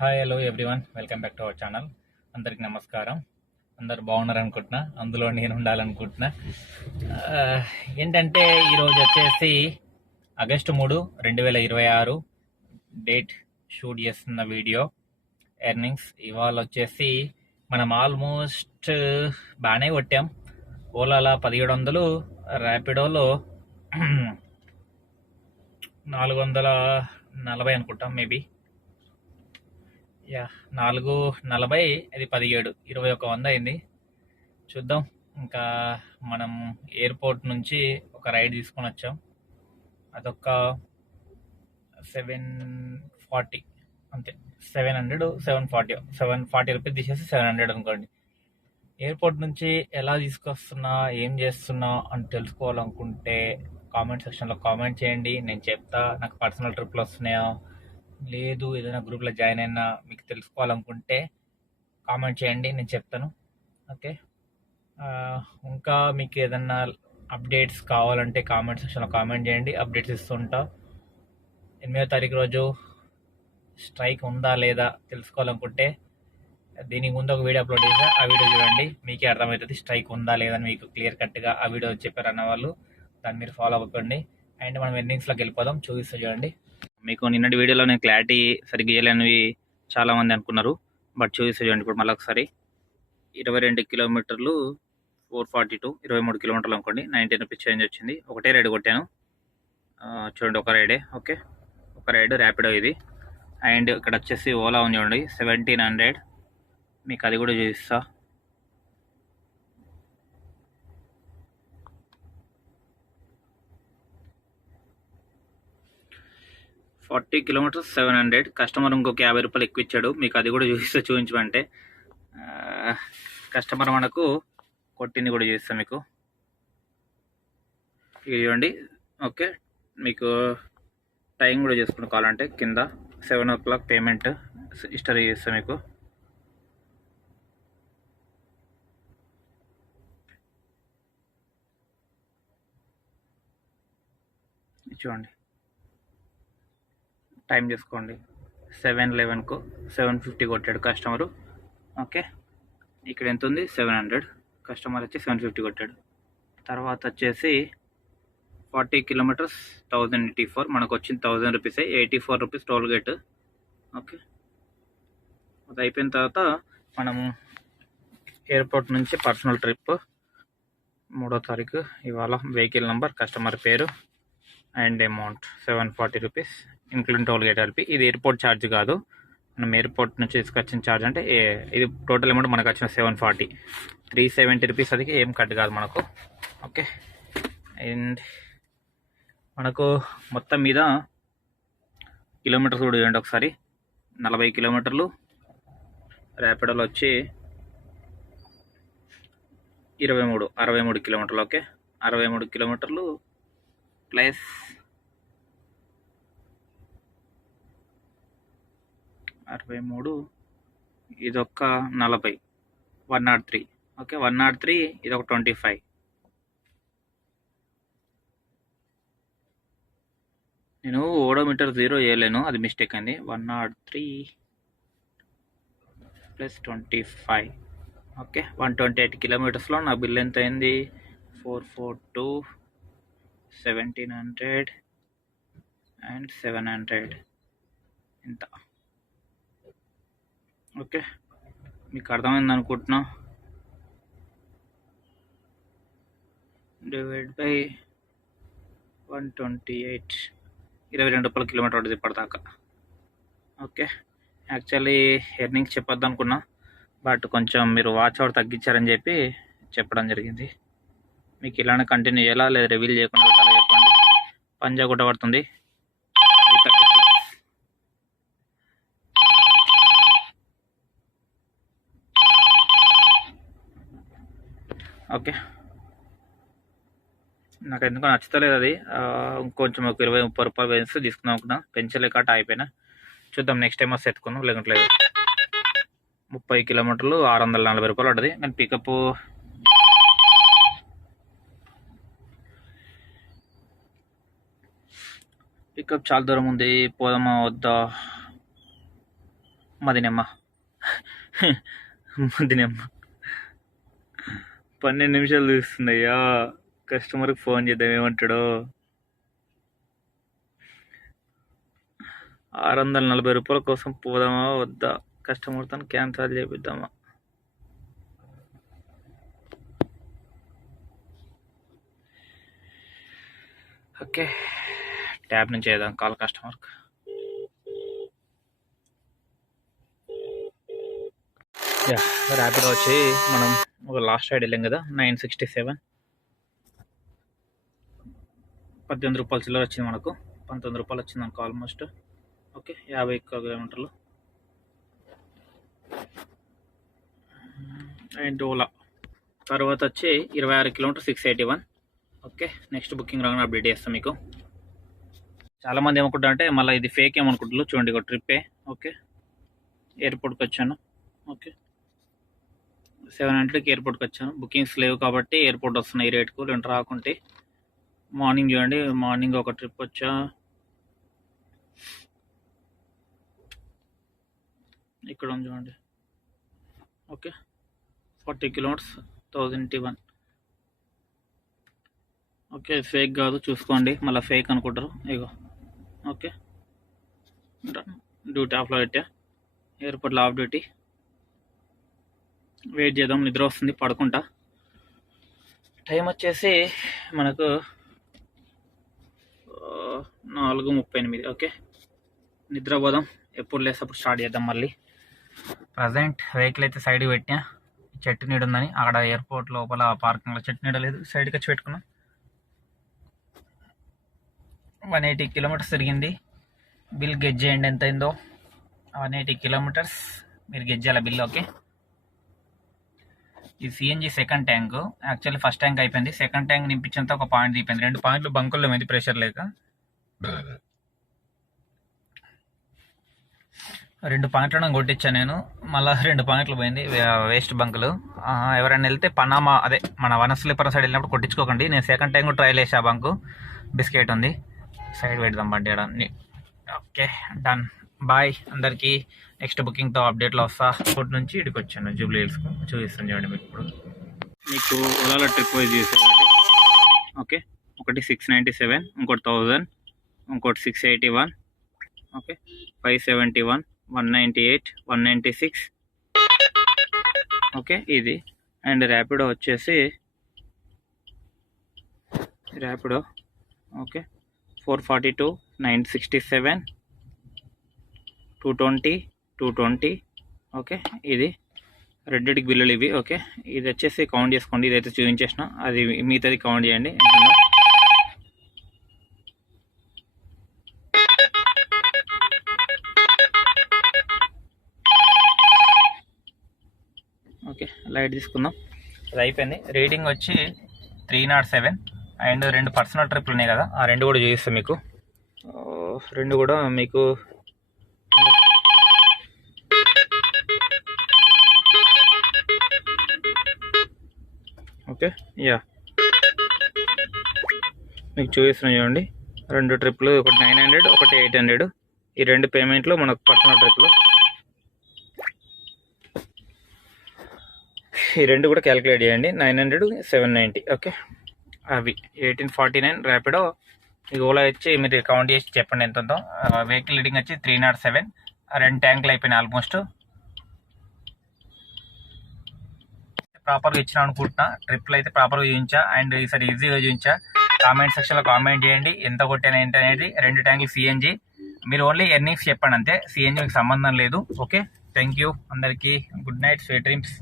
Hi hello everyone, welcome back to our channel. అందరికి నమస్కారం. అందరు బాగున్నారు అనుకుంటున్నా, అందులో నేను ఉండాలనుకుంటున్నా. ఆ, ఏంటంటే ఈరోజు వచ్చేసి ఆగస్టు 3, 2026 డేట్ షూట్ చేస్తున్న వీడియో ఎర్నింగ్స్. ఇవాళ వచ్చేసి మనం ఆల్మోస్ట్ బాగానే కొట్టాం. ఓలాలో 1700, ర్యాపిడోలో 440 అనుకుంటాం మేబీ. 440, అది 17, 2100 అయింది. చూద్దాం. ఇంకా మనం ఎయిర్పోర్ట్ నుంచి ఒక రైడ్ తీసుకొని వచ్చాం. అదొక 740, అంతే. 700, 740 రూపీస్ తీసేసి 700 అనుకోండి. ఎయిర్పోర్ట్ నుంచి ఎలా తీసుకొస్తున్నా, ఏం చేస్తున్నా అని తెలుసుకోవాలనుకుంటే కామెంట్ సెక్షన్లో కామెంట్ చేయండి. నేను చెప్తా. నాకు పర్సనల్ ట్రిప్లు వస్తున్నాయా, లేదు ఏదైనా గ్రూప్లో జాయిన్ అయినా మీకు తెలుసుకోవాలనుకుంటే కామెంట్ చేయండి, నేను చెప్తాను. ఓకే. ఇంకా మీకు ఏదన్నా అప్డేట్స్ కావాలంటే కామెంట్ సెక్షన్లో కామెంట్ చేయండి, అప్డేట్స్ ఇస్తుంటా. 8వ తారీఖు రోజు స్ట్రైక్ ఉందా లేదా తెలుసుకోవాలనుకుంటే దీనికి ముందు ఒక వీడియో అప్లోడ్ చేసా, ఆ వీడియో చూడండి, మీకే అర్థమవుతుంది స్ట్రైక్ ఉందా లేదా అని. మీకు క్లియర్ కట్గా ఆ వీడియో చెప్పారన్న వాళ్ళు దాన్ని మీరు ఫాలో అవ్వకండి. అండ్ మనం ఎర్నింగ్స్లోకి వెళ్ళిపోదాం. చూపిస్తా చూడండి. మీకు నిన్నటి వీడియోలో నేను క్లారిటీ సరిగ్గా ఇవ్వలేనివి చాలామంది అనుకున్నారు, బట్ చూపిస్తా చూడండి. ఇప్పుడు మళ్ళీ ఒకసారి 22 కిలోమీటర్లు 442, 23 కిలోమీటర్లు అనుకోండి, 19 రూపీస్ చేంజ్ వచ్చింది. ఒకటే రైడ్ కొట్టాను. చూడండి, ఒక రైడే. ఓకే, ఒక రైడ్ ర్యాపిడో ఇది. అండ్ ఇక్కడ వచ్చేసి ఓలా ఉంది చూడండి, 1700. మీకు అది కూడా చూపిస్తా. Forty kilometres 700. కస్టమర్ ఇంకొక 50 రూపాయలు ఎక్కువ ఇచ్చాడు. మీకు అది కూడా చూపించమంటే కస్టమర్ మనకు కొట్టింది కూడా చూపిస్తాను మీకు. ఇది చూడండి. ఓకే, మీకు టైం కూడా చేసుకుని కావాలంటే కింద 7 o'clock పేమెంట్ హిస్టరీ చేస్తాను మీకు. చూడండి, టైం చేసుకోండి. 7:11కు 750 కొట్టాడు కస్టమరు. ఓకే, ఇక్కడ ఎంత ఉంది? 700. కస్టమర్ వచ్చి 750 కొట్టాడు. తర్వాత వచ్చేసి 40 కిలోమీటర్స్ 1084. మనకు వచ్చింది 1000 రూపీసే, 84 రూపీస్ టోల్ గేట్. ఓకే, అది అయిపోయిన తర్వాత మనం ఎయిర్పోర్ట్ నుంచి పర్సనల్ ట్రిప్ 3వ తారీఖు. ఇవాళ వెహికల్ నెంబర్, కస్టమర్ పేరు and amount 740 rupees including toll gate కలిపి. ఇది ఎయిర్పోర్ట్ ఛార్జ్ కాదు, మనం ఎయిర్పోర్ట్ నుంచి తీసుకొచ్చిన ఛార్జ్. అంటే ఇది టోటల్ అమౌంట్ మనకు వచ్చిన 740, 370 రూపీస్. అది ఏం కట్ కాదు మనకు. ఓకే, అండ్ మనకు మొత్తం మీద కిలోమీటర్స్ కూడా చూడండి ఒకసారి. 40 కిలోమీటర్లు ర్యాపిడోలో వచ్చి 63 కిలోమీటర్లు. ఓకే, 63 కిలోమీటర్లు ప్లస్ 63, ఇదొక 40, 103. ఓకే, 103, ఇదొక 25. నేను ఓడోమీటర్ 0 వేయలేను, అది మిస్టేక్ అయింది. 103 ప్లస్ 25. ఓకే, 128 కిలోమీటర్స్లో నా బిల్ ఎంత అయింది? 442, 1700 అండ్ 700. ఇంత. ఓకే, మీకు అర్థమైంది అనుకుంటున్నా. డివైడ్ బై 128, 22 రూపాయల కిలోమీటర్ ఉంటుంది ఇప్పటిదాకా. ఓకే, యాక్చువల్లీ ఎర్నింగ్స్ చెప్పొద్దు అనుకున్నా, బట్ కొంచెం మీరు వాచ్ అవర్ తగ్గించారని చెప్పి చెప్పడం జరిగింది. మీకు ఇలానే కంటిన్యూ చేయాలా లేదా రివీల్ చేయకుండా పెట్టాలా చెప్పండి. పంజా కొట్టబడుతుంది. ఓకే, నాకు ఎందుకో నచ్చుతలేదు అది. ఇంకొంచెం ఒక 20-30 రూపాయలు వేస్తే తీసుకుందాం అనుకున్నా, పెంచలేక అయిపోయినా. చూద్దాం, నెక్స్ట్ టైం వస్తే ఎత్తుకుందాం, లేకుంటే 30 కిలోమీటర్లు 640 రూపాయలు ఉంటుంది. కానీ పికప్ చాలా దూరం ఉంది. పోదామా వద్దా? మదినమ్మ 12 నిమిషాలు చూస్తుందయ్యా. కస్టమర్కి ఫోన్ చేద్దాం ఏమంటాడో. 640 రూపాయల కోసం పోదామా వద్దా? కస్టమర్తో క్యాన్సల్ చేపిద్దామా? ఓకే, ట్యాబ్ నుంచి చేద్దాం కాల్ కస్టమర్కి. ర్యాపిడో వచ్చి మనం ఒక లాస్ట్ రైడ్ వెళ్ళాం కదా, 967, 18 రూపాయలు చిల్లర వచ్చింది మనకు. 19 రూపాయలు వచ్చింది మనకు ఆల్మోస్ట్. ఓకే, 50 కిలోమీటర్లు. అండ్ ఓలా తర్వాత వచ్చి 26 కిలోమీటర్ 681. ఓకే, నెక్స్ట్ బుకింగ్ రాగానే అప్డేట్ చేస్తాం మీకు. చాలామంది ఏమనుకుంటారు అంటే మళ్ళీ ఇది ఫేక్ ఏమనుకుంటారు. చూడండి, ఒక ట్రిప్పే. ఓకే, ఎయిర్పోర్ట్కి వచ్చాను. ఓకే, 700కి ఎయిర్పోర్ట్కి వచ్చాను. బుకింగ్స్ లేవు కాబట్టి ఎయిర్పోర్ట్ వస్తున్నాయి ఈ రేట్కు. రెండు రాకుంటే మార్నింగ్ చూడండి, మార్నింగ్ ఒక ట్రిప్ వచ్చా. ఇక్కడ ఉంది చూడండి. Okay, 40 kilometres 1001. ఓకే, ఫేక్ కాదు, చూసుకోండి. మళ్ళీ ఫేక్ అనుకుంటారు. ఇగో ఓకే, డ్యూటీ ఆఫ్లో పెట్టా. ఎయిర్పోర్ట్లో ఆఫ్ డ్యూటీ. వెయిట్ చేద్దాం, నిద్ర వస్తుంది, పడుకుంటా. టైం వచ్చేసి మనకు 4:38. ఓకే, నిద్రపోదాం. ఎప్పుడు లేసప్పుడు స్టార్ట్ చేద్దాం మళ్ళీ. ప్రజెంట్ వెహికల్ అయితే సైడ్కి పెట్టినా. చెట్టు నీడ ఉందని అక్కడ ఎయిర్పోర్ట్ లోపల పార్కింగ్లో చెట్టు నీడ లేదు, సైడ్కి వచ్చి పెట్టుకున్నా. 180 కిలోమీటర్స్ తిరిగింది. బిల్ గెజ్ చేయండి ఎంత అయిందో. 180 కిలోమీటర్స్ మీరు గెజ్ చేయాలి బిల్. ఓకే, ఇది CNG second tank. Actually first tank అయిపోయింది. సెకండ్ ట్యాంక్ నింపించేంత ఒక పాయింట్ అయిపోయింది. 2 పాయింట్లు బంకుల్లో మీద ప్రెషర్ లేక 2 పాయింట్లను కొట్టించాను నేను. మళ్ళీ 2 పాయింట్లు పోయింది వేస్ట్ బంకులు. ఎవరైనా వెళ్తే పనామా అదే మన వనస్లీపురం సైడ్ వెళ్ళినప్పుడు కొట్టించుకోకండి. నేను సెకండ్ టైం ట్రైల్ వేసా. బంకు బిస్కెట్ ఉంది, సైడ్ పెడదాం బండి అడాన్ని. Okay, done. బాయ్ అందరికీ. నెక్స్ట్ బుకింగ్తో అప్డేట్లో వస్తా. ఇప్పటి నుంచి ఇక్కడికి వచ్చాను జూబ్లీ హిల్స్కు. చూపిస్తాను చూడండి మీకు. ఇప్పుడు మీకు ఓలాలో ట్రిప్ వైజ్ చేసేది. ఓకే, ఒకటి 697, ఇంకోటి 1000, ఇంకోటి 681. ఓకే, 571, 198, 196. ఓకే, ఇది. అండ్ ర్యాపిడో వచ్చేసి ర్యాపిడో ఓకే 442, 967, 220, 220. ఓకే, ఇది రెడ్డికి బిల్లులు ఇవి. ఓకే, ఇది వచ్చేసి కౌంట్ చేసుకోండి. ఇదైతే చూపించేసిన, అది మిగతాది కౌంట్ చేయండి. ఓకే, లైట్ తీసుకుందాం. అది అయిపోయింది. రీడింగ్ వచ్చి 307. అండ్ 2 పర్సనల్ ట్రిప్లు ఉన్నాయి కదా, ఆ 2 కూడా చూపిస్తాను మీకు. 2 కూడా మీకు ఓకే యా మీకు చూపిస్తున్నాను చూడండి. 2 ట్రిప్లు, ఒకటి 900, ఒకటి 800. ఈ 2 పేమెంట్లు మనకు పర్సనల్ ట్రిప్లు. ఈ 2 కూడా క్యాలిక్యులేట్ చేయండి. 900, 790. ఓకే, అవి 1849 ర్యాపిడో. ఈ ఓలా వచ్చి మీరు కౌంట్ చేసి చెప్పండి ఎంత ఉందో. వెహికల్ రీడింగ్ వచ్చి 307. 2 ట్యాంకులు అయిపోయినాయి ఆల్మోస్ట్. ప్రాపర్గా ఇచ్చిన అనుకుంటున్నా. ట్రిప్లు అయితే ప్రాపర్గా చూపించా. అండ్ ఈసారి ఈజీగా చూపించా. కామెంట్ సెక్షన్లో కామెంట్ చేయండి ఎంత కొట్టాను ఏంటి అనేది. 2 ట్యాంకులు సిఎన్జి. మీరు ఓన్లీ ఎర్నింగ్స్ చెప్పండి అంతే, సిఎన్జి మీకు సంబంధం లేదు. ఓకే, థ్యాంక్ యూ అందరికీ. Good night, sweet dreams.